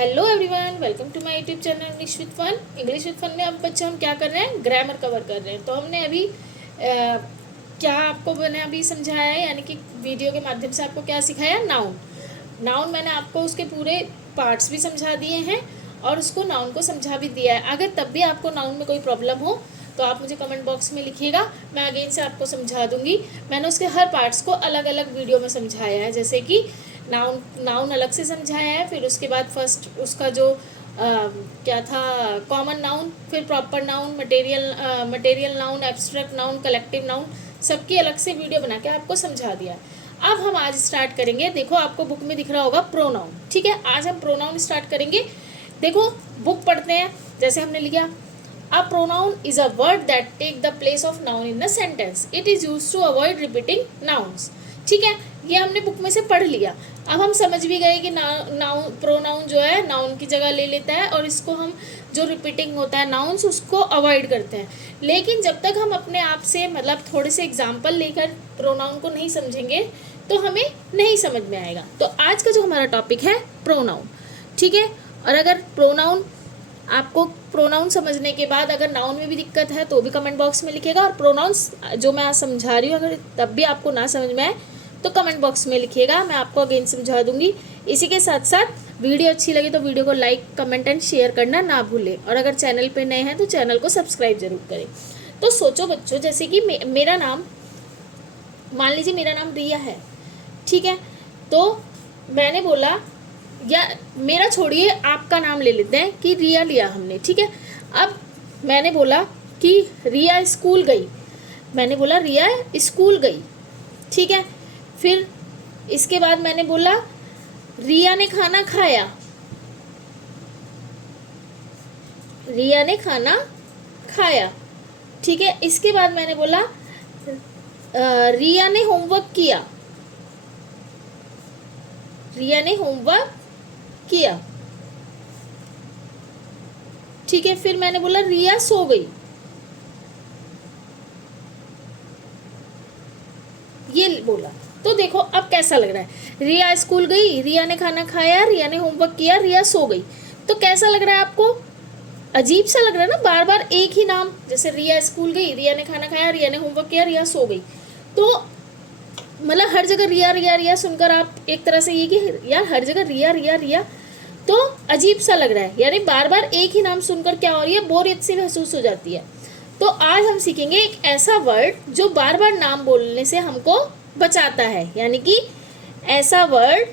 Hello everyone, welcome to my YouTube channel English with fun. English with fun में अब बच्चे हम क्या कर रहे हैं, ग्रामर कवर कर रहे हैं। तो हमने अभी क्या आपको मैंने अभी समझाया है, यानी कि वीडियो के माध्यम से आपको क्या सिखाया, नाउन। नाउन मैंने आपको उसके पूरे पार्ट्स भी समझा दिए हैं और उसको नाउन को समझा भी दिया है। अगर तब भी आपको नाउन में कोई प्रॉब्लम हो तो आप मुझे कमेंट बॉक्स में लिखिएगा, मैं अगेन से आपको समझा दूंगी। मैंने उसके हर पार्ट्स को अलग अलग वीडियो में समझाया है, जैसे कि नाउन नाउन अलग से समझाया है, फिर उसके बाद फर्स्ट उसका जो क्या था, कॉमन नाउन, फिर proper noun, material noun, abstract noun, collective noun, सबकी अलग से वीडियो बना के आपको समझा दिया है। अब हम आज स्टार्ट करेंगे। देखो आपको बुक में दिख रहा होगा प्रोनाउन, ठीक है। आज हम प्रोनाउन स्टार्ट करेंगे। देखो बुक पढ़ते हैं, जैसे हमने लिखा, a pronoun is a word that take the place of noun in a sentence. It is used to avoid repeating nouns. ठीक है, ये हमने बुक में से पढ़ लिया। अब हम समझ भी गए कि नाउन प्रोनाउन जो है नाउन की जगह ले लेता है और इसको हम जो रिपीटिंग होता है नाउन्स उसको अवॉइड करते हैं। लेकिन जब तक हम अपने आप से मतलब थोड़े से एग्जाम्पल लेकर प्रोनाउन को नहीं समझेंगे तो हमें नहीं समझ में आएगा। तो आज का जो हमारा टॉपिक है प्रोनाउन, ठीक है। और अगर प्रोनाउन आपको प्रोनाउन समझने के बाद अगर नाउन में भी दिक्कत है तो भी कमेंट बॉक्स में लिखिएगा, और प्रोनाउंस जो मैं आज समझा रही हूँ अगर तब भी आपको ना समझ में आए तो कमेंट बॉक्स में लिखिएगा, मैं आपको अगेन समझा दूंगी। इसी के साथ साथ वीडियो अच्छी लगी तो वीडियो को लाइक, कमेंट एंड शेयर करना ना भूलें, और अगर चैनल पे नए हैं तो चैनल को सब्सक्राइब जरूर करें। तो सोचो बच्चों, जैसे कि मेरा नाम, मान लीजिए मेरा नाम रिया है, ठीक है। तो मैंने बोला, या मेरा छोड़िए आपका नाम ले लेते हैं कि रिया लिया हमने, ठीक है। अब मैंने बोला कि रिया स्कूल गई, मैंने बोला रिया स्कूल गई, ठीक है। फिर इसके बाद मैंने बोला रिया ने खाना खाया, रिया ने खाना खाया, ठीक है। इसके बाद मैंने बोला रिया ने होमवर्क किया, रिया ने होमवर्क किया, ठीक है। फिर मैंने बोला रिया सो गई, ये बोला। तो देखो अब कैसा लग रहा है, रिया स्कूल गई, रिया ने खाना खाया, रिया ने होमवर्क किया, रिया सो गई। तो कैसा लग रहा है आपको, अजीब सा लग रहा है ना, बार बार एक ही नाम, जैसे रिया स्कूल गई, रिया ने खाना खाया, रिया ने होमवर्क किया, रिया सो गई। तो मतलब हर जगह रिया रिया रिया सुनकर आप एक तरह से ये कि यार हर जगह रिया रिया रिया, तो अजीब सा लग रहा है, यानी बार बार एक ही नाम सुनकर क्या हो रही है, बोरियत सी महसूस हो जाती है। तो आज हम सीखेंगे एक ऐसा वर्ड जो बार बार नाम बोलने से हमको बचाता है, यानी कि ऐसा वर्ड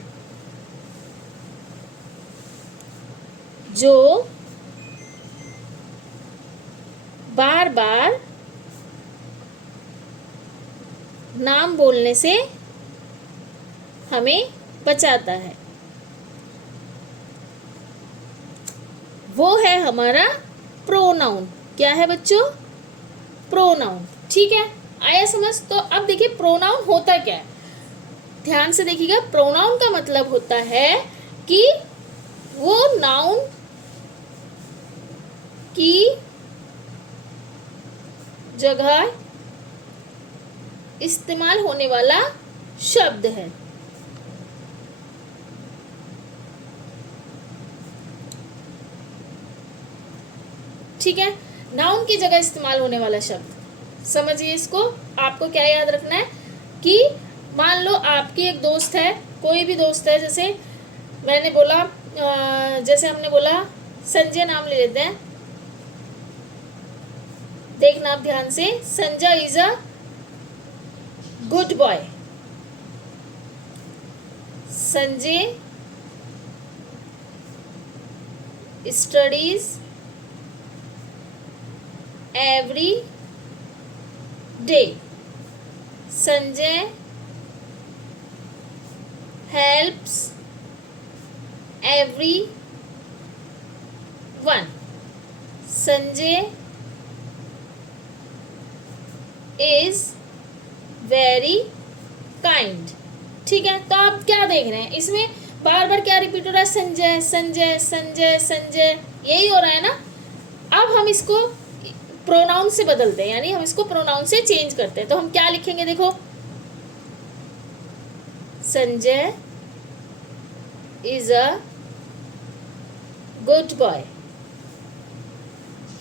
जो बार बार नाम बोलने से हमें बचाता है, वो है हमारा प्रोनाउन। क्या है बच्चों, प्रोनाउन, ठीक है। आया समझ। तो अब देखिए प्रोनाउन होता क्या है, ध्यान से देखिएगा। प्रोनाउन का मतलब होता है कि वो नाउन की जगह इस्तेमाल होने वाला शब्द है, ठीक है। नाउन की जगह इस्तेमाल होने वाला शब्द, समझिए इसको। आपको क्या याद रखना है कि मान लो आपकी एक दोस्त है, कोई भी दोस्त है, जैसे मैंने बोला जैसे हमने बोला संजय नाम ले लेते हैं, देखना आप ध्यान से। Sanjay is a good boy, Sanjay studies every day, Sanjay helps every one, Sanjay is very kind, ठीक है। तो आप क्या देख रहे हैं, इसमें बार बार क्या रिपीट हो रहा है, संजय संजय संजय संजय, यही हो रहा है ना। अब हम इसको प्रोनाउन से बदलते हैं, यानी हम इसको प्रोनाउन से चेंज करते हैं। तो हम क्या लिखेंगे, देखो Sanjay is a good boy.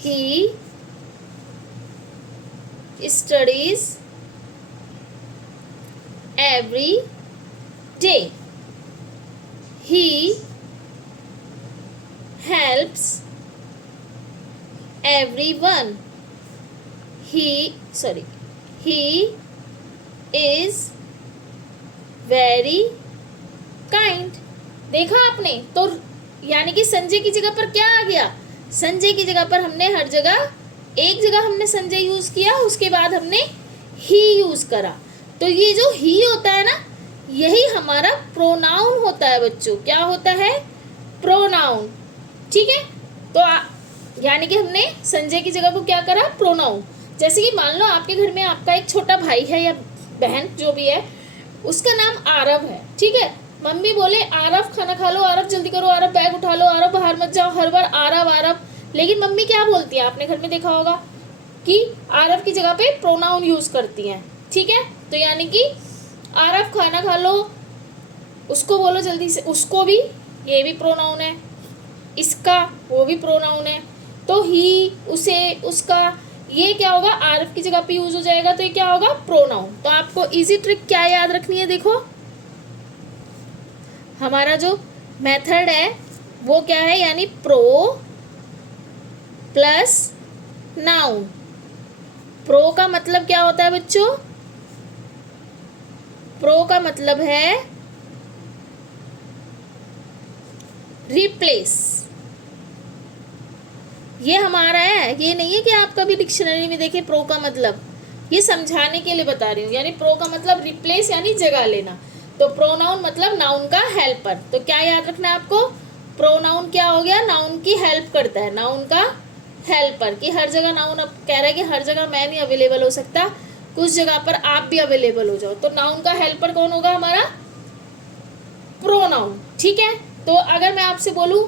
He studies every day. He helps everyone. He is very kind. देखा आपने? तो यानी कि संजय की जगह पर क्या आ गया? संजय की जगह पर हमने हर जगह, एक जगह हमने संजय यूज किया, उसके बाद हमने ही यूज करा। तो ये जो ही होता है ना, यही हमारा प्रोनाउन होता है बच्चों। क्या होता है? प्रोनाउन। ठीक है, तो यानी कि हमने संजय की जगह को क्या करा? प्रोनाउन। जैसे कि मान लो आपके घर में आपका एक छोटा भाई है या बहन जो भी है, उसका नाम आरव है। ठीक है, मम्मी बोले आरव खाना खा लो, आरव जल्दी करो, आरव बैग उठा लो, आरव बाहर मत जाओ, हर बार आरव आरव। लेकिन मम्मी क्या बोलती है? आपने घर में देखा होगा कि आरव की जगह पे प्रोनाउन यूज करती हैं। ठीक है, तो यानी कि आरव खाना खा लो, उसको बोलो जल्दी से, उसको भी, ये भी प्रोनाउन है। इसका, वो भी प्रोनाउन है। तो ही, उसे, उसका, ये क्या होगा? आरव की जगह पे यूज हो जाएगा, तो ये क्या होगा? प्रोनाउन। तो आपको इजी ट्रिक क्या याद रखनी है? देखो, हमारा जो मेथड है वो क्या है? यानी प्रो प्लस नाउन। प्रो का मतलब क्या होता है बच्चों? प्रो का मतलब है रिप्लेस। ये हमारा है, ये नहीं है कि आप कभी डिक्शनरी में देखें प्रो का मतलब। ये समझाने के लिए बता रही हूँ। यानी प्रो का मतलब रिप्लेस, यानी जगह लेना। तो प्रोनाउन मतलब नाउन का हेल्पर। तो क्या याद रखना है आपको? प्रोनाउन क्या हो गया? नाउन की हेल्प करता है, नाउन का हेल्पर। कि हर जगह नाउन, अब कह रहा है कि हर जगह मैं नहीं अवेलेबल हो सकता, कुछ जगह पर आप भी अवेलेबल हो जाओ। तो नाउन का हेल्पर कौन होगा? हमारा प्रोनाउन। ठीक है, तो अगर मैं आपसे बोलूं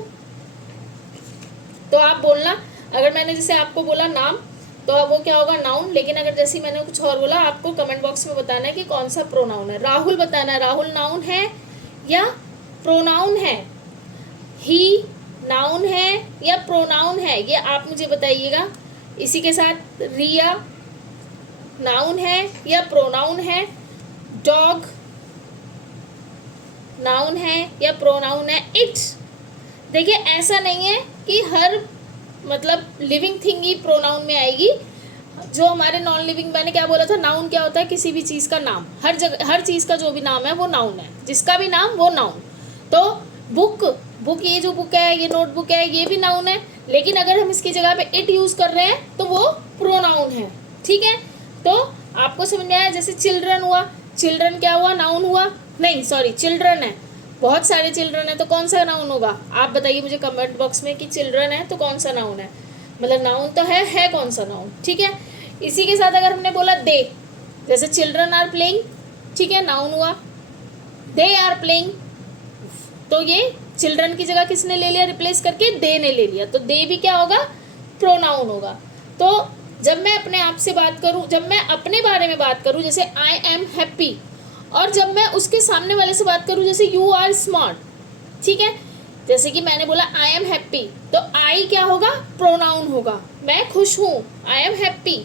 तो आप बोलना। अगर मैंने जैसे आपको बोला नाम, तो अब वो क्या होगा? नाउन। लेकिन अगर जैसे मैंने कुछ और बोला, आपको कमेंट बॉक्स में बताना है कि कौन सा प्रोनाउन है। राहुल बताना है, राहुल नाउन है या प्रोनाउन है? ही नाउन है या प्रोनाउन है? ये आप मुझे बताइएगा। इसी के साथ रिया नाउन है या प्रोनाउन है? डॉग नाउन है या प्रोनाउन है? इट। देखिए, ऐसा नहीं है कि हर मतलब लिविंग थिंग ही प्रोनाउन में आएगी। जो हमारे नॉन लिविंग, मैंने क्या बोला था? नाउन क्या होता है? किसी भी चीज़ का नाम। हर जगह, हर चीज़ का जो भी नाम है वो नाउन है। जिसका भी नाम वो नाउन। तो बुक, ये जो बुक है, ये नोटबुक है, ये भी नाउन है। लेकिन अगर हम इसकी जगह पे इट यूज़ कर रहे हैं तो वो प्रोनाउन है। ठीक है, तो आपको समझ में आया? जैसे चिल्ड्रन हुआ, चिल्ड्रन क्या हुआ? नाउन हुआ? नहीं, सॉरी, चिल्ड्रन है, बहुत सारे चिल्ड्रन है, तो कौन सा नाउन होगा? आप बताइए मुझे कमेंट बॉक्स में कि चिल्ड्रन है तो कौन सा नाउन है। मतलब नाउन तो है कौन सा नाउन? ठीक है, इसी के साथ अगर हमने बोला दे, जैसे चिल्ड्रन आर प्लेइंग, ठीक है, नाउन हुआ। दे आर प्लेइंग, तो ये चिल्ड्रन की जगह किसने ले लिया? रिप्लेस करके दे ने ले लिया। तो दे भी क्या होगा? प्रोनाउन होगा। तो जब मैं अपने आप से बात करूं, जब मैं अपने बारे में बात करूं, जैसे आई एम हैप्पी, और जब मैं उसके सामने वाले से बात करूं, जैसे यू आर स्मार्ट, ठीक है, जैसे कि मैंने बोला आई एम हैप्पी, तो आई क्या होगा? प्रोनाउन होगा। मैं खुश हूँ, I am happy.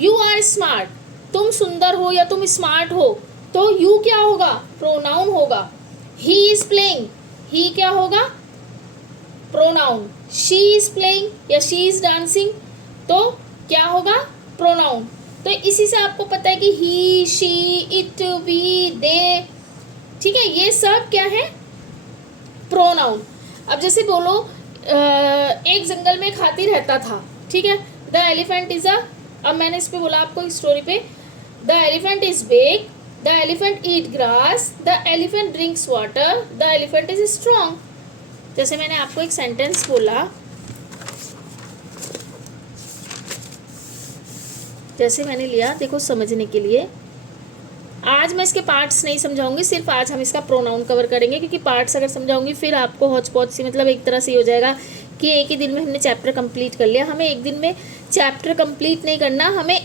You are smart, तुम सुंदर हो या तुम स्मार्ट हो, तो यू क्या होगा? प्रोनाउन होगा। ही इज प्लेइंग, ही क्या होगा? प्रोनाउन। शी इज प्लेइंग या शी इज डांसिंग, तो क्या होगा? प्रोनाउन। तो इसी से आपको पता है कि ही, शी, इट, वी, दे, ठीक है, ये सब क्या है? प्रोनाउन। अब जैसे बोलो एक जंगल में एक हाथी रहता था, ठीक है, द एलिफेंट इज अ, अब मैंने इस पे बोला आपको, इस स्टोरी पे, the elephant is big, the elephant eat grass, the elephant drinks water, the elephant is strong. जैसे मैंने आपको एक सेंटेंस बोला, जैसे मैंने लिया, देखो समझने के लिए, आज मैं इसके पार्ट्स नहीं समझाऊंगी, सिर्फ आज हम इसका प्रोनाउन कवर करेंगे, क्योंकि पार्ट्स अगर समझाऊंगी फिर आपको हौच पौच सी, मतलब एक तरह से हो जाएगा कि एक ही दिन में हमने चैप्टर कंप्लीट कर लिया। हमें एक दिन में चैप्टर कंप्लीट नहीं करना, हमें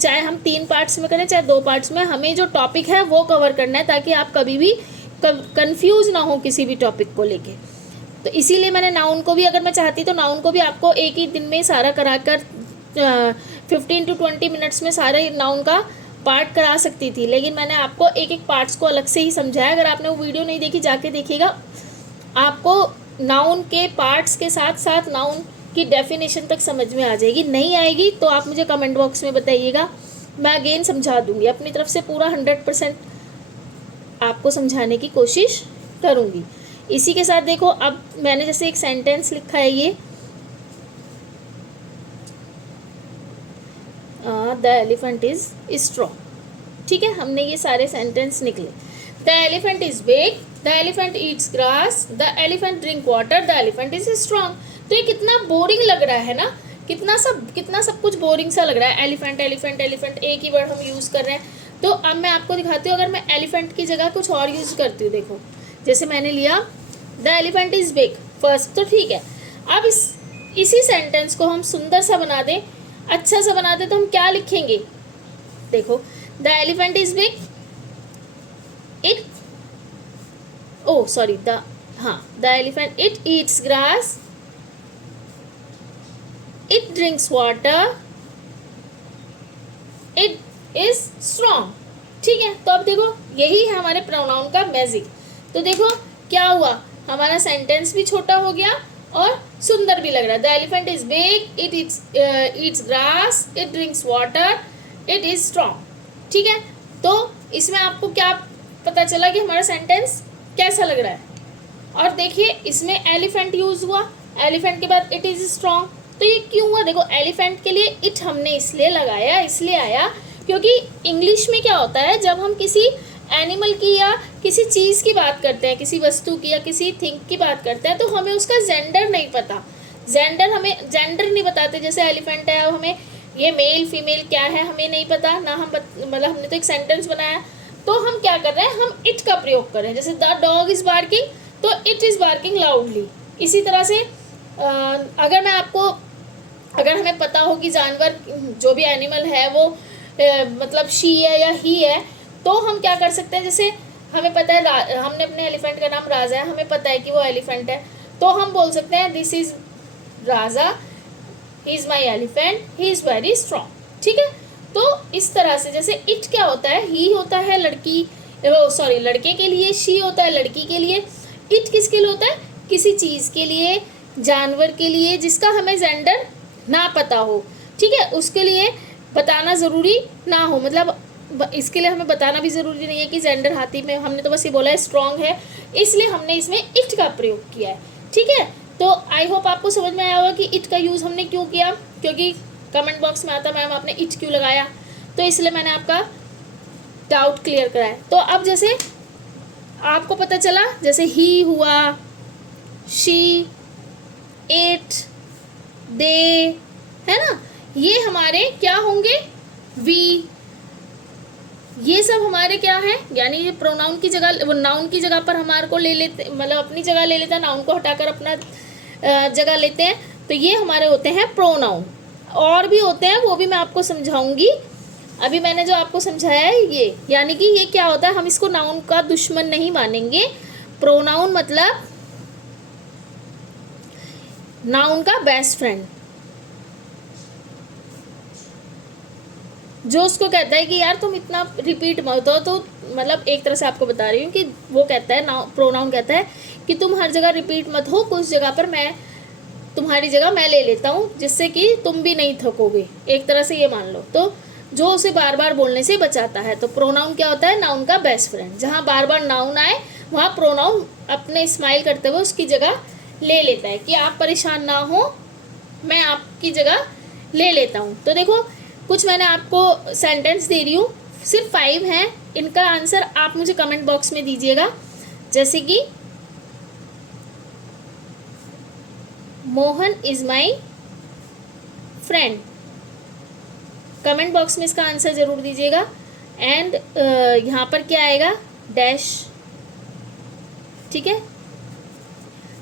चाहे हम 3 पार्ट्स में करें चाहे 2 पार्ट्स में, हमें जो टॉपिक है वो कवर करना है, ताकि आप कभी भी कंफ्यूज ना हो किसी भी टॉपिक को लेके। तो इसीलिए मैंने नाउन को भी, अगर मैं चाहती तो नाउन को भी आपको एक ही दिन में सारा कराकर 15 to 20 मिनट्स में सारे नाउन का पार्ट करा सकती थी, लेकिन मैंने आपको एक एक पार्ट्स को अलग से ही समझाया। अगर आपने वो वीडियो नहीं देखी जाके देखिएगा, आपको नाउन के पार्ट्स के साथ साथ नाउन की डेफिनेशन तक समझ में आ जाएगी। नहीं आएगी तो आप मुझे कमेंट बॉक्स में बताइएगा, मैं अगेन समझा दूंगी। अपनी तरफ से पूरा 100% आपको समझाने की कोशिश करूंगी। इसी के साथ देखो, अब मैंने जैसे एक सेंटेंस लिखा है ये, द एलिफेंट इज स्ट्रॉन्ग। ठीक है, हमने ये सारे सेंटेंस निकले। The elephant is big, the elephant Yeats grass, the elephant drink water, the elephant is strong. तो ये कितना बोरिंग लग रहा है ना, कितना सब कुछ बोरिंग सा लग रहा है। एलिफेंट एलिफेंट एलिफेंट एक ही वर्ड हम यूज़ कर रहे हैं। तो अब मैं आपको दिखाती हूँ, अगर मैं एलिफेंट की जगह कुछ और यूज़ करती हूँ। देखो, जैसे मैंने लिया the elephant is big first, तो ठीक है। अब इसी सेंटेंस को हम सुंदर सा बना दें, अच्छा सा बना दें, तो हम क्या लिखेंगे? देखो, the elephant is big, it the elephant it eats grass, it drinks water, it is strong. ठीक है, तो अब देखो, यही है हमारे प्रोनाउन का मैजिक। तो देखो क्या हुआ, हमारा सेंटेंस भी छोटा हो गया और सुंदर भी लग रहा है। The elephant is big, it eats grass, it drinks water, it is strong. ठीक है, तो इसमें आपको क्या पता चला कि हमारा सेंटेंस कैसा लग रहा है। और देखिए, इसमें एलिफेंट यूज हुआ, एलिफेंट के बाद इट इज स्ट्रॉन्ग। तो ये क्यों हुआ? देखो, एलिफेंट के लिए इट हमने इसलिए लगाया, इसलिए आया क्योंकि इंग्लिश में क्या होता है, जब हम किसी एनिमल की या किसी चीज़ की बात करते हैं, किसी वस्तु की या किसी थिंग की बात करते हैं, तो हमें उसका जेंडर नहीं पता। हमें जेंडर नहीं बताते। जैसे एलिफेंट है, अब हमें ये मेल फीमेल क्या है हमें नहीं पता ना। मतलब हमने तो एक सेंटेंस बनाया, तो हम क्या कर रहे हैं, हम इट का प्रयोग कर रहे हैं। जैसे द डॉग इज़ बार्किंग, तो इट इज़ बार्किंग लाउडली। इसी तरह से अगर हमें पता हो कि जानवर, जो भी एनिमल है वो मतलब शी है या ही है, तो हम क्या कर सकते हैं, जैसे हमें पता है हमने अपने एलिफेंट का नाम राजा है, हमें पता है कि वो एलिफेंट है, तो हम बोल सकते हैं this is Raja, he is my elephant, he is very strong. ठीक है, तो इस तरह से, जैसे इट क्या होता है, ही होता है लड़के के लिए, शी होता है लड़की के लिए, इट किसके लिए होता है, किसी चीज़ के लिए, जानवर के लिए जिसका हमें जेंडर ना पता हो। ठीक है, उसके लिए बताना ज़रूरी ना हो, मतलब इसके लिए हमें बताना भी ज़रूरी नहीं है कि जेंडर हाथी में, हमने तो बस ये बोला है स्ट्रॉन्ग है, इसलिए हमने इसमें इट का प्रयोग किया है। ठीक है, तो आई होप आपको समझ में आया होगा कि इट का यूज़ हमने क्यों किया, क्योंकि कमेंट बॉक्स में आता मैम आपने इट क्यों लगाया, तो इसलिए मैंने आपका डाउट क्लियर कराया। तो अब जैसे आपको पता चला, जैसे ही हुआ, शी, इट, दे, है ना, ये हमारे क्या होंगे, वी, ये सब हमारे क्या है, यानी ये प्रोनाउन की जगह, वो नाउन की जगह पर हमारे को ले लेते, मतलब अपनी जगह ले लेते हैं, नाउन को हटाकर अपना जगह लेते हैं, तो ये हमारे होते हैं प्रोनाउन। और भी होते हैं, वो भी मैं आपको समझाऊंगी। अभी मैंने जो आपको समझाया है ये, यानी कि ये क्या होता है, हम इसको नाउन का दुश्मन नहीं मानेंगे। प्रोनाउन मतलब नाउन का बेस्ट फ्रेंड, जो उसको कहता है कि यार तुम इतना रिपीट मत हो, तो मतलब एक तरह से आपको बता रही हूँ कि वो कहता है, प्रोनाउन कहता है कि तुम हर जगह रिपीट मत हो, कुछ जगह पर मैं तुम्हारी जगह मैं ले लेता हूँ, जिससे कि तुम भी नहीं थकोगे, एक तरह से ये मान लो। तो जो उसे बार बार बोलने से बचाता है। तो प्रोनाउन क्या होता है, नाउन का बेस्ट फ्रेंड। जहाँ बार बार नाउन आए वहाँ प्रोनाउन अपने स्माइल करते हुए उसकी जगह ले लेता है कि आप परेशान ना हो, मैं आपकी जगह ले लेता हूँ। तो देखो, कुछ मैंने आपको सेंटेंस दे रही हूँ, सिर्फ 5 हैं, इनका आंसर आप मुझे कमेंट बॉक्स में दीजिएगा। जैसे कि Mohan is my friend, comment box में इसका आंसर ज़रूर दीजिएगा। एंड यहाँ पर क्या आएगा, डैश। ठीक है,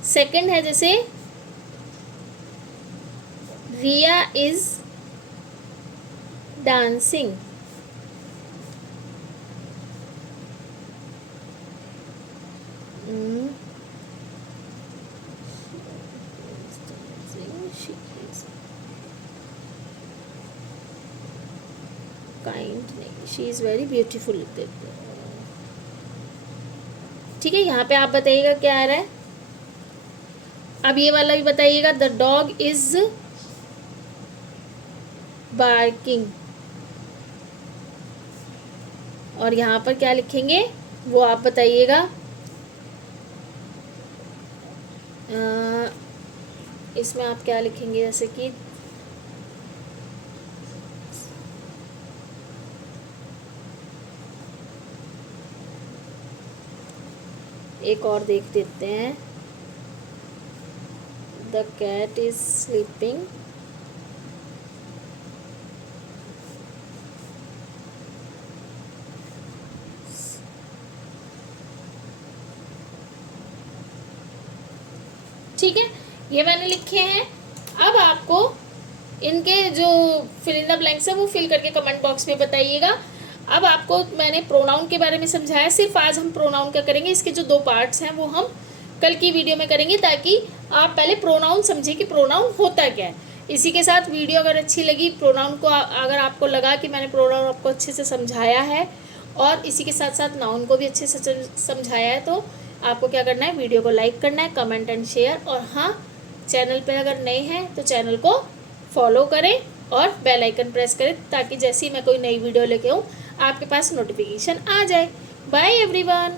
सेकंड है जैसे रिया इज़ डांसिंग, ब्लाइंड नहीं, शी इज़ वेरी ब्यूटीफुल लिख देते हैं। ठीक है, यहाँ पे आप बताइएगा क्या आ रहा है। अब ये वाला भी बताइएगा, द डॉग इज बार्किंग, और यहाँ पर क्या लिखेंगे वो आप बताइएगा। इसमें आप क्या लिखेंगे, जैसे कि एक और देख देते हैं, द कैट इज स्लीपिंग, ठीक है, ये मैंने लिखे हैं। अब आपको इनके जो फिल इन द ब्लैंक्स है वो फिल करके कमेंट बॉक्स में बताइएगा। अब आपको मैंने प्रोनाउन के बारे में समझाया, सिर्फ आज हम प्रोनाउन का करेंगे, इसके जो 2 पार्ट्स हैं वो हम कल की वीडियो में करेंगे, ताकि आप पहले प्रोनाउन समझें कि प्रोनाउन होता क्या है। इसी के साथ वीडियो अगर अच्छी लगी, प्रोनाउन को अगर आपको लगा कि मैंने प्रोनाउन आपको अच्छे से समझाया है और इसी के साथ साथ नाउन को भी अच्छे से समझाया है, तो आपको क्या करना है, वीडियो को लाइक करना है, कमेंट एंड शेयर, और हाँ, चैनल पे अगर नए हैं तो चैनल को फॉलो करें और बेल आइकन प्रेस करें, ताकि जैसे ही मैं कोई नई वीडियो लेके आऊँ आपके पास नोटिफिकेशन आ जाए। Bye everyone.